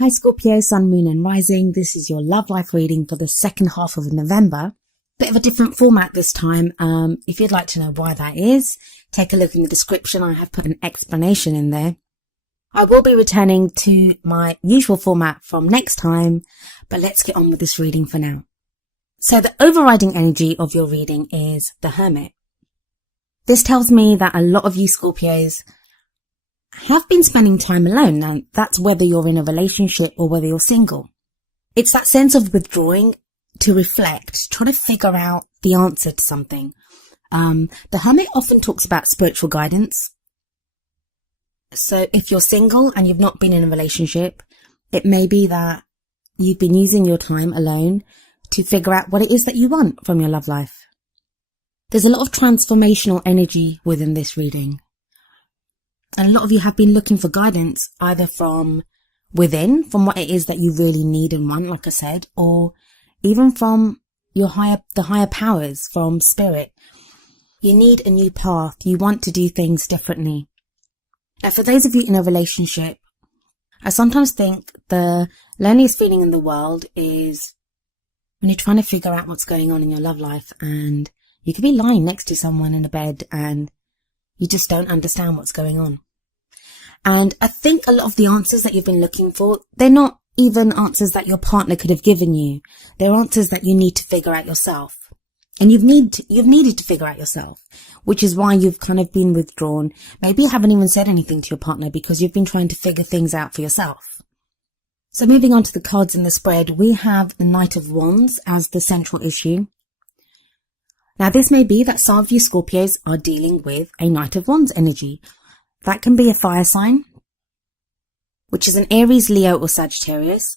Hi Scorpio, Sun, Moon and Rising. This is your love life reading for the second half of November. Bit of a different format this time. If you'd like to know why that is, take a look in the description. I have put an explanation in there. I will be returning to my usual format from next time, but let's get on with this reading for now. So the overriding energy of your reading is the Hermit. This tells me that a lot of you Scorpios have been spending time alone. Now, that's whether you're in a relationship or whether you're single. It's that sense of withdrawing to reflect, try to figure out the answer to something. The Hermit often talks about spiritual guidance. So if you're single and you've not been in a relationship, it may be that you've been using your time alone to figure out what it is that you want from your love life. There's a lot of transformational energy within this reading. And a lot of you have been looking for guidance either from within, from what it is that you really need and want, like I said, or even from the higher powers, from spirit. You need a new path. You want to do things differently. Now, for those of you in a relationship, I sometimes think the loneliest feeling in the world is when you're trying to figure out what's going on in your love life and you could be lying next to someone in a bed and you just don't understand what's going on. And I think a lot of the answers that you've been looking for, they're not even answers that your partner could have given you. They're answers that you need to figure out yourself. And you've needed to figure out yourself, which is why you've kind of been withdrawn. Maybe you haven't even said anything to your partner because you've been trying to figure things out for yourself. So moving on to the cards in the spread, we have the Knight of Wands as the central issue. Now, this may be that some of you Scorpios are dealing with a Knight of Wands energy. That can be a fire sign, which is an Aries, Leo or Sagittarius.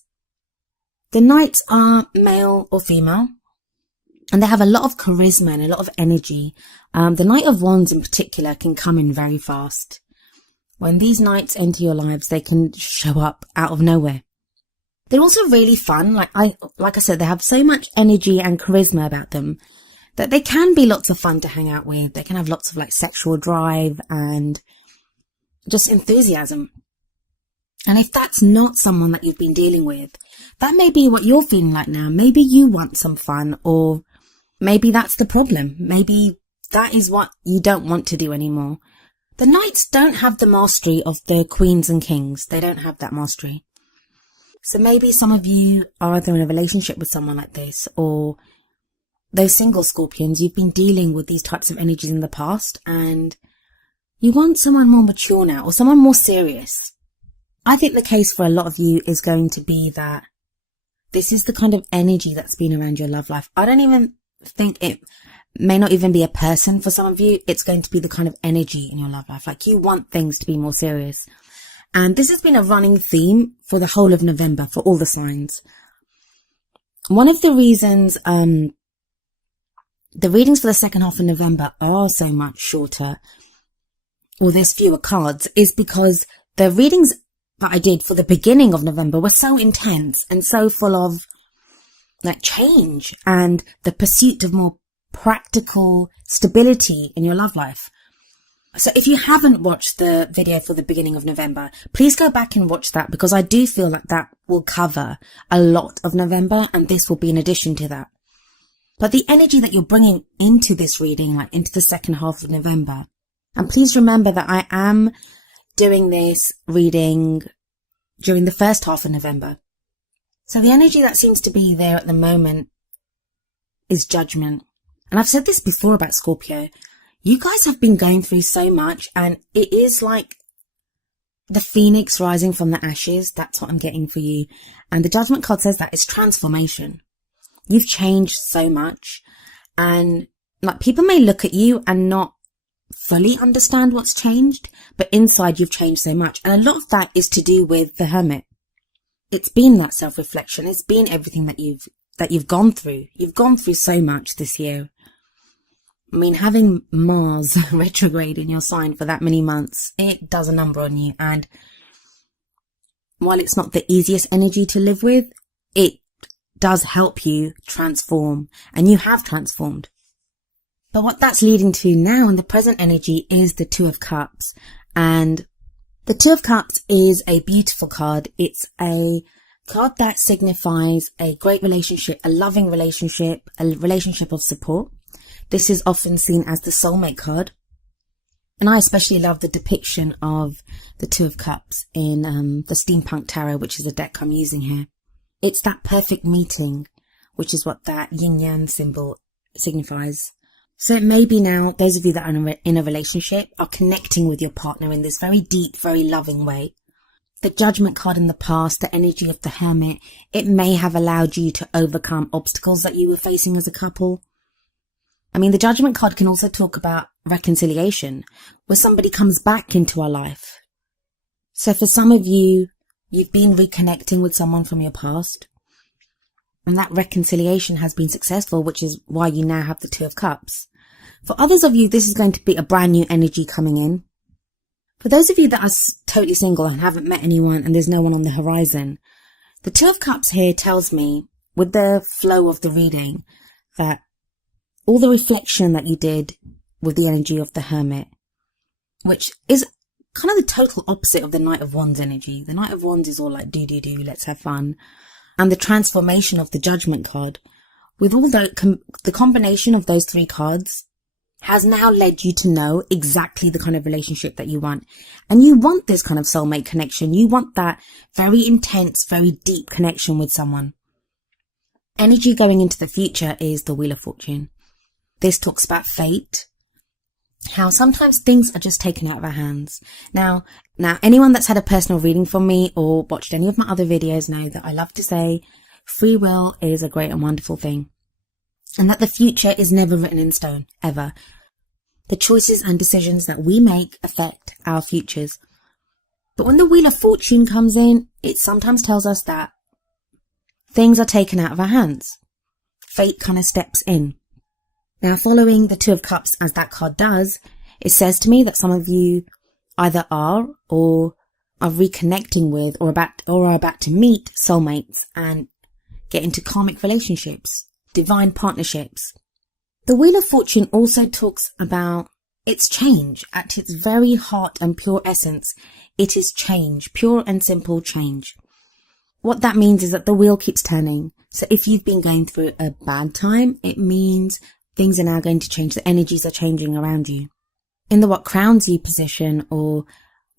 The Knights are male or female, and they have a lot of charisma and a lot of energy. The Knight of Wands in particular can come in very fast. When these Knights enter your lives, they can show up out of nowhere. They're also really fun. Like I said, they have so much energy and charisma about them that they can be lots of fun to hang out with. They can have lots of like sexual drive and just enthusiasm. And if that's not someone that you've been dealing with, that may be what you're feeling like now. Maybe you want some fun, or maybe that's the problem. Maybe that is what you don't want to do anymore. The Knights don't have the mastery of the Queens and Kings. They don't have that mastery. So maybe some of you are either in a relationship with someone like this, or those single Scorpions, you've been dealing with these types of energies in the past and you want someone more mature now, or someone more serious. I think the case for a lot of you is going to be that this is the kind of energy that's been around your love life. I don't even think it may not even be a person for some of you. It's going to be the kind of energy in your love life. Like you want things to be more serious. And this has been a running theme for the whole of November for all the signs. One of the reasons, the readings for the second half of November are so much shorter, or there's fewer cards, is because the readings that I did for the beginning of November were so intense and so full of like change and the pursuit of more practical stability in your love life. So if you haven't watched the video for the beginning of November, please go back and watch that, because I do feel like that will cover a lot of November and this will be in addition to that. But the energy that you're bringing into this reading, like into the second half of November, and please remember that I am doing this reading during the first half of November. So the energy that seems to be there at the moment is judgment. And I've said this before about Scorpio. You guys have been going through so much, and it is like the phoenix rising from the ashes. That's what I'm getting for you. And the judgment card says that it's transformation. You've changed so much, and like people may look at you and not fully understand what's changed, but inside you've changed so much. And a lot of that is to do with the Hermit. It's been that self-reflection. It's been everything that you've gone through. You've gone through so much this year. I mean, having Mars retrograde in your sign for that many months, it does a number on you. And while it's not the easiest energy to live with, it does help you transform, and you have transformed. But what that's leading to now in the present energy is the Two of Cups. And The Two of Cups is a beautiful card. It's a card that signifies a great relationship, a loving relationship, a relationship of support. This is often seen as the soulmate card. And I especially love the depiction of the Two of Cups in the Steampunk Tarot, which is the deck I'm using here. It's that perfect meeting, which is what that yin-yang symbol signifies. So it may be now, those of you that are in a relationship are connecting with your partner in this very deep, very loving way. The Judgment card in the past, the energy of the Hermit, it may have allowed you to overcome obstacles that you were facing as a couple. I mean, the Judgment card can also talk about reconciliation, where somebody comes back into our life. So for some of you, you've been reconnecting with someone from your past, and that reconciliation has been successful, which is why you now have the Two of Cups. For others of you, this is going to be a brand new energy coming in. For those of you that are totally single and haven't met anyone and there's no one on the horizon, the Two of Cups here tells me, with the flow of the reading, that all the reflection that you did with the energy of the Hermit, which is kind of the total opposite of the Knight of Wands energy. The Knight of Wands is all like do, let's have fun. And the transformation of the Judgment card, with all the combination of those three cards, has now led you to know exactly the kind of relationship that you want. And you want this kind of soulmate connection. You want that very intense, very deep connection with someone. Energy going into the future is the Wheel of Fortune. This talks about fate, how sometimes things are just taken out of our hands. Now, anyone that's had a personal reading from me or watched any of my other videos know that I love to say free will is a great and wonderful thing, and that the future is never written in stone, ever. The choices and decisions that we make affect our futures. But when the Wheel of Fortune comes in, it sometimes tells us that things are taken out of our hands. Fate kind of steps in. Now, following the Two of Cups, as that card does, it says to me that some of you either are or are reconnecting with or are about to meet soulmates and get into karmic relationships, divine partnerships. The Wheel of Fortune also talks about its change. At its very heart and pure essence, it is change, pure and simple change. What that means is that the wheel keeps turning. So if you've been going through a bad time, it means things are now going to change. The energies are changing around you. In the what crowns you position, or,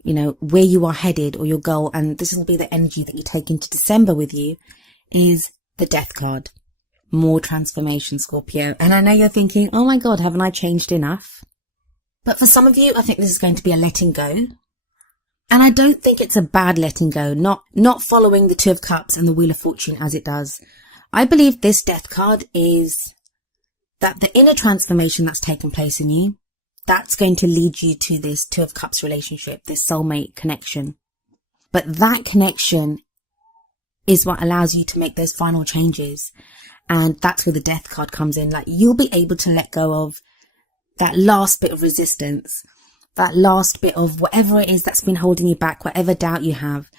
where you are headed or your goal, and this will be the energy that you take into December with you, is the Death card. More transformation, Scorpio. And I know you're thinking, oh my God, haven't I changed enough? But for some of you, I think this is going to be a letting go. And I don't think it's a bad letting go, not following the Two of Cups and the Wheel of Fortune as it does. I believe this Death card is that the inner transformation that's taken place in you, that's going to lead you to this Two of Cups relationship, this soulmate connection. But that connection is what allows you to make those final changes. And that's where the Death card comes in. Like, you'll be able to let go of that last bit of resistance, that last bit of whatever it is that's been holding you back, whatever doubt you have.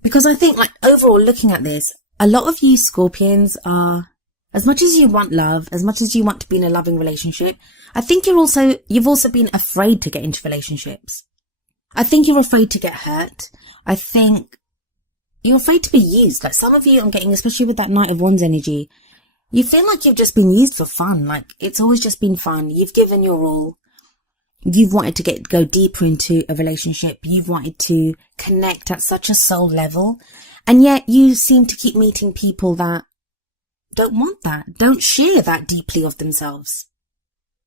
Because I think, overall, looking at this, a lot of you Scorpions are, as much as you want love, as much as you want to be in a loving relationship, I think you've also been afraid to get into relationships. I think you're afraid to get hurt. I think you're afraid to be used. Like, some of you I'm getting, especially with that Knight of Wands energy, you feel like you've just been used for fun. Like, it's always just been fun. You've given your all. You've wanted to go deeper into a relationship. You've wanted to connect at such a soul level. And yet you seem to keep meeting people that don't want that, don't share that deeply of themselves.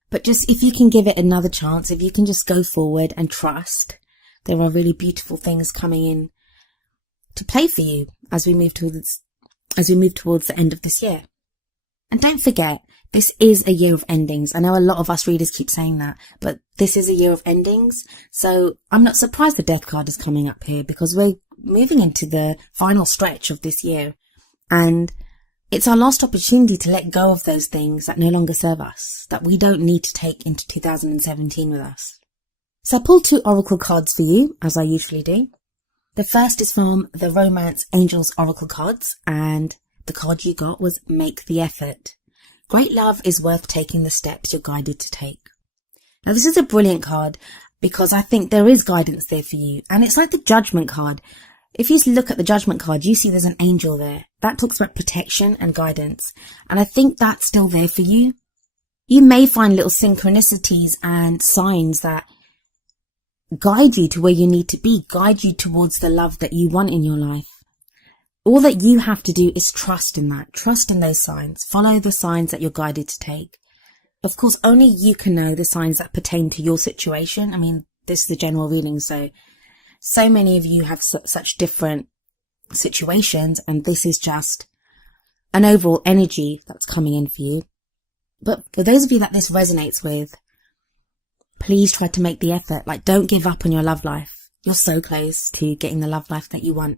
But just, if you can give it another chance, if you can just go forward and trust, there are really beautiful things coming in to play for you as we move towards the end of this year. And don't forget, this is a year of endings. I know a lot of us readers keep saying that, but this is a year of endings. So I'm not surprised the Death card is coming up here, because we're moving into the final stretch of this year. And it's our last opportunity to let go of those things that no longer serve us, that we don't need to take into 2017 with us. So I pulled 2 oracle cards for you, as I usually do. The first is from the Romance Angels Oracle cards, and the card you got was Make the Effort. Great love is worth taking the steps you're guided to take. Now, this is a brilliant card because I think there is guidance there for you. And it's like the Judgment card. If you look at the Judgment card, you see there's an angel there. That talks about protection and guidance. And I think that's still there for you. You may find little synchronicities and signs that guide you to where you need to be, guide you towards the love that you want in your life. All that you have to do is trust in that. Trust in those signs. Follow the signs that you're guided to take. Of course, only you can know the signs that pertain to your situation. I mean, this is the general reading, so many of you have such different situations, and this is just an overall energy that's coming in for you. But for those of you that this resonates with, please try to make the effort. Like, don't give up on your love life. You're so close to getting the love life that you want.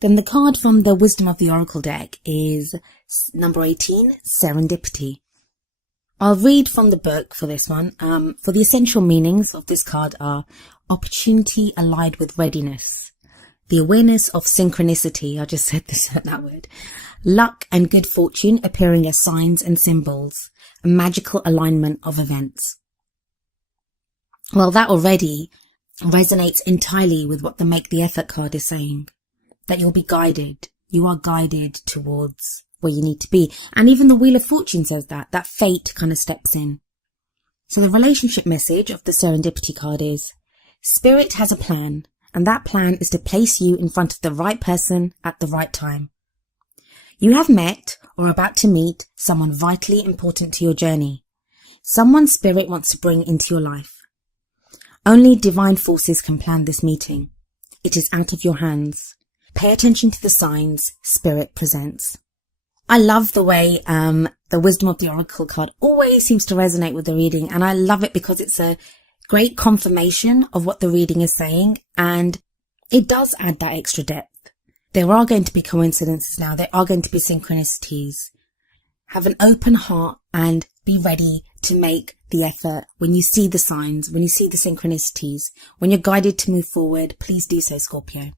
Then the card from the Wisdom of the Oracle deck is number 18, Serendipity. I'll read from the book for this one. For the essential meanings of this card are opportunity allied with readiness, the awareness of synchronicity, I just said that word, luck and good fortune appearing as signs and symbols, a magical alignment of events. Well, that already resonates entirely with what the Make the Effort card is saying, that you'll be guided. You are guided towards where you need to be. And even the Wheel of Fortune says that fate kind of steps in. So the relationship message of the Serendipity card is, Spirit has a plan, and that plan is to place you in front of the right person at the right time. You have met or are about to meet someone vitally important to your journey. Someone Spirit wants to bring into your life. Only divine forces can plan this meeting. It is out of your hands. Pay attention to the signs Spirit presents. I love the way the Wisdom of the Oracle card always seems to resonate with the reading, and I love it because it's a great confirmation of what the reading is saying, and it does add that extra depth. There are going to be coincidences now. There are going to be synchronicities. Have an open heart and be ready to make the effort. When you see the signs, when you see the synchronicities, when you're guided to move forward, please do so, Scorpio.